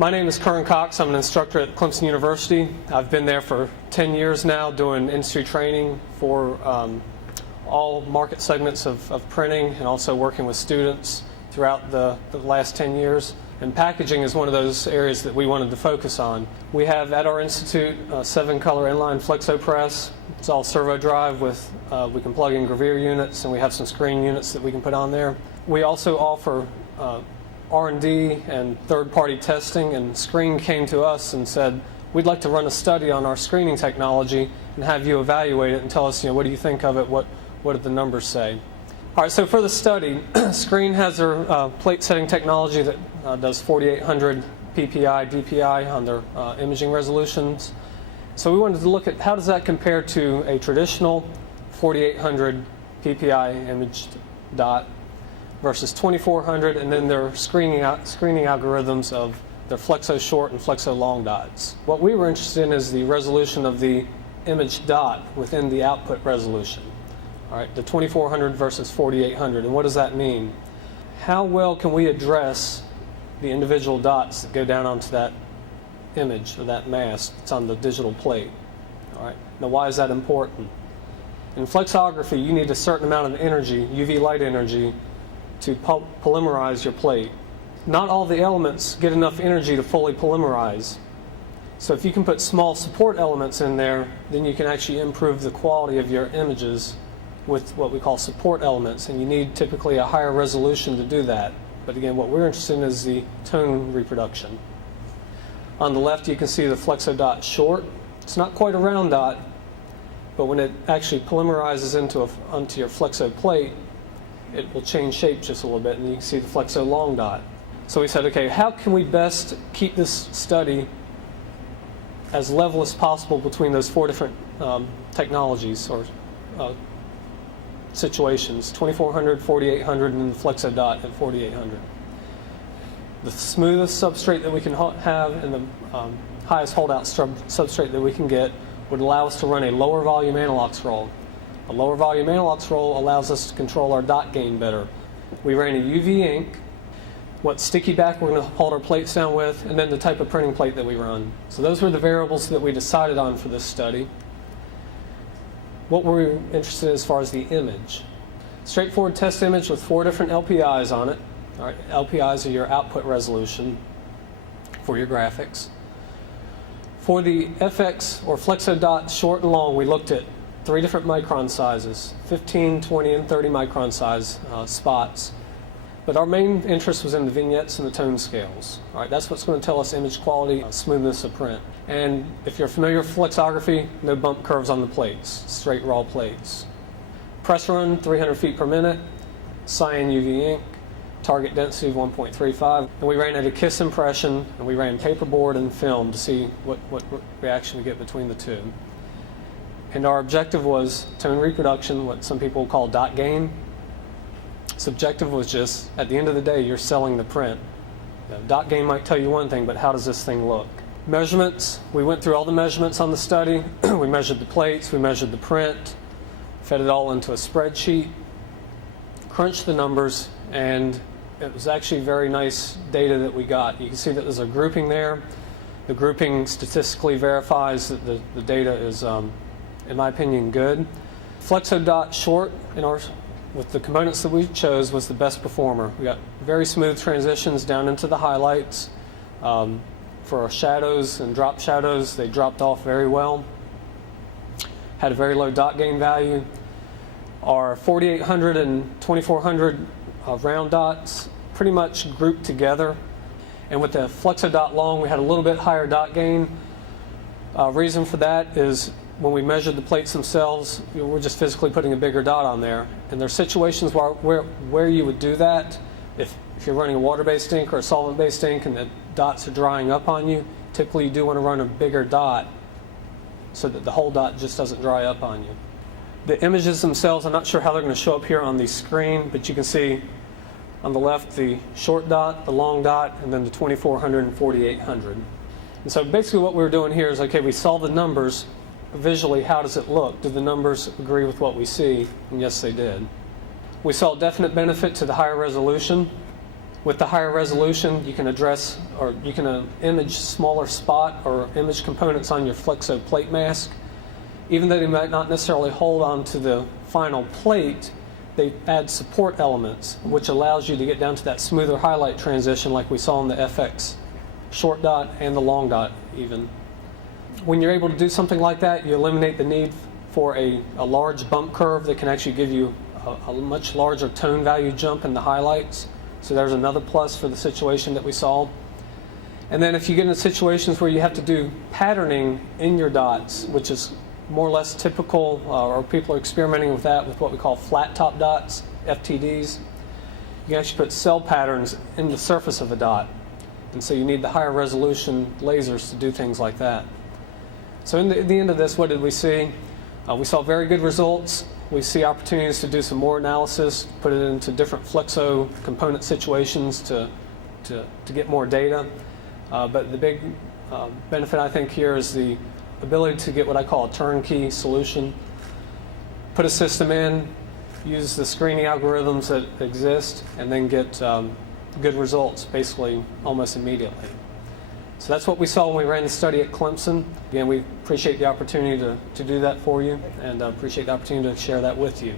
My name is Kern Cox. I'm an instructor at Clemson University. I've been there for 10 years now doing industry training for all market segments of printing, and also working with students throughout the last 10 years. And packaging is one of those areas that we wanted to focus on. We have at our institute a 7-color inline Flexo press. It's all servo drive with, we can plug in gravure units, and we have some screen units that we can put on there. We also offer R&D and third-party testing, and Screen came to us and said, we'd like to run a study on our screening technology and have you evaluate it and tell us, what do you think of it, what did the numbers say? All right, so for the study, Screen has their plate setting technology that does 4800 PPI, DPI on their imaging resolutions. So we wanted to look at how does that compare to a traditional 4800 PPI imaged dot versus 2400, and then their screening algorithms of their Flexo short and Flexo long dots. What we were interested in is the resolution of the image dot within the output resolution. All right, the 2400 versus 4800, and what does that mean? How well can we address the individual dots that go down onto that image or that mask that's on the digital plate? All right, now why is that important? In flexography, you need a certain amount of energy, UV light energy, to polymerize your plate. Not all the elements get enough energy to fully polymerize. So if you can put small support elements in there, then you can actually improve the quality of your images with what we call support elements, and you need typically a higher resolution to do that. But again, what we're interested in is the tone reproduction. On the left, you can see the Flexo dot short. It's not quite a round dot, but when it actually polymerizes onto your Flexo plate, it will change shape just a little bit, and you can see the Flexo long dot. So we said, okay, how can we best keep this study as level as possible between those 4 different technologies or situations, 2400, 4800, and then the Flexo dot at 4800. The smoothest substrate that we can have and the highest holdout substrate that we can get would allow us to run a lower volume analog scroll. A lower volume analog scroll allows us to control our dot gain better. We ran a UV ink, what sticky back we're going to hold our plates down with, and then the type of printing plate that we run. So those were the variables that we decided on for this study. What were we interested in as far as the image? Straightforward test image with 4 different LPIs on it. All right, LPIs are your output resolution for your graphics. For the FX or Flexo dot short and long, we looked at 3 different micron sizes, 15, 20, and 30 micron size spots. But our main interest was in the vignettes and the tone scales. All right, that's what's going to tell us image quality, smoothness of print. And if you're familiar with flexography, no bump curves on the plates, straight raw plates. Press run, 300 feet per minute, cyan UV ink, target density of 1.35. And we ran at a kiss impression, and we ran paperboard and film to see what reaction we get between the two. And our objective was tone reproduction, what some people call dot gain. Subjective was just, at the end of the day, you're selling the print. Dot gain might tell you one thing, but how does this thing look? Measurements, we went through all the measurements on the study. We measured the plates, we measured the print, fed it all into a spreadsheet, crunched the numbers, and it was actually very nice data that we got. You can see that there's a grouping there. The grouping statistically verifies that the data is, in my opinion, good. Flexo dot short with the components that we chose was the best performer. We got very smooth transitions down into the highlights. For our shadows and drop shadows, they dropped off very well. Had a very low dot gain value. Our 4800 and 2400 round dots pretty much grouped together. And with the Flexo dot long, we had a little bit higher dot gain. Reason for that is when we measured the plates themselves, we're just physically putting a bigger dot on there. And there are situations where you would do that. If you're running a water-based ink or a solvent-based ink and the dots are drying up on you, typically you do want to run a bigger dot so that the whole dot just doesn't dry up on you. The images themselves, I'm not sure how they're going to show up here on the screen, but you can see on the left the short dot, the long dot, and then the 2400 and 4800. And so basically what we were doing here is, okay, we saw the numbers. Visually, how does it look? Do the numbers agree with what we see? And yes, they did. We saw a definite benefit to the higher resolution. With the higher resolution, you can address, or you can image smaller spot or image components on your Flexo plate mask. Even though they might not necessarily hold on to the final plate, they add support elements, which allows you to get down to that smoother highlight transition like we saw in the FX short dot and the long dot even. When you're able to do something like that, you eliminate the need for a large bump curve that can actually give you a much larger tone value jump in the highlights. So there's another plus for the situation that we saw. And then if you get into situations where you have to do patterning in your dots, which is more or less typical, or people are experimenting with that with what we call flat top dots, FTDs. You can actually put cell patterns in the surface of a dot. And so you need the higher resolution lasers to do things like that. So in the end of this, what did we see? We saw very good results. We see opportunities to do some more analysis, put it into different Flexo component situations to get more data. But the big benefit I think here is the ability to get what I call a turnkey solution. Put a system in, use the screening algorithms that exist, and then get good results basically almost immediately. So that's what we saw when we ran the study at Clemson. Again, we appreciate the opportunity to do that for you, and appreciate the opportunity to share that with you.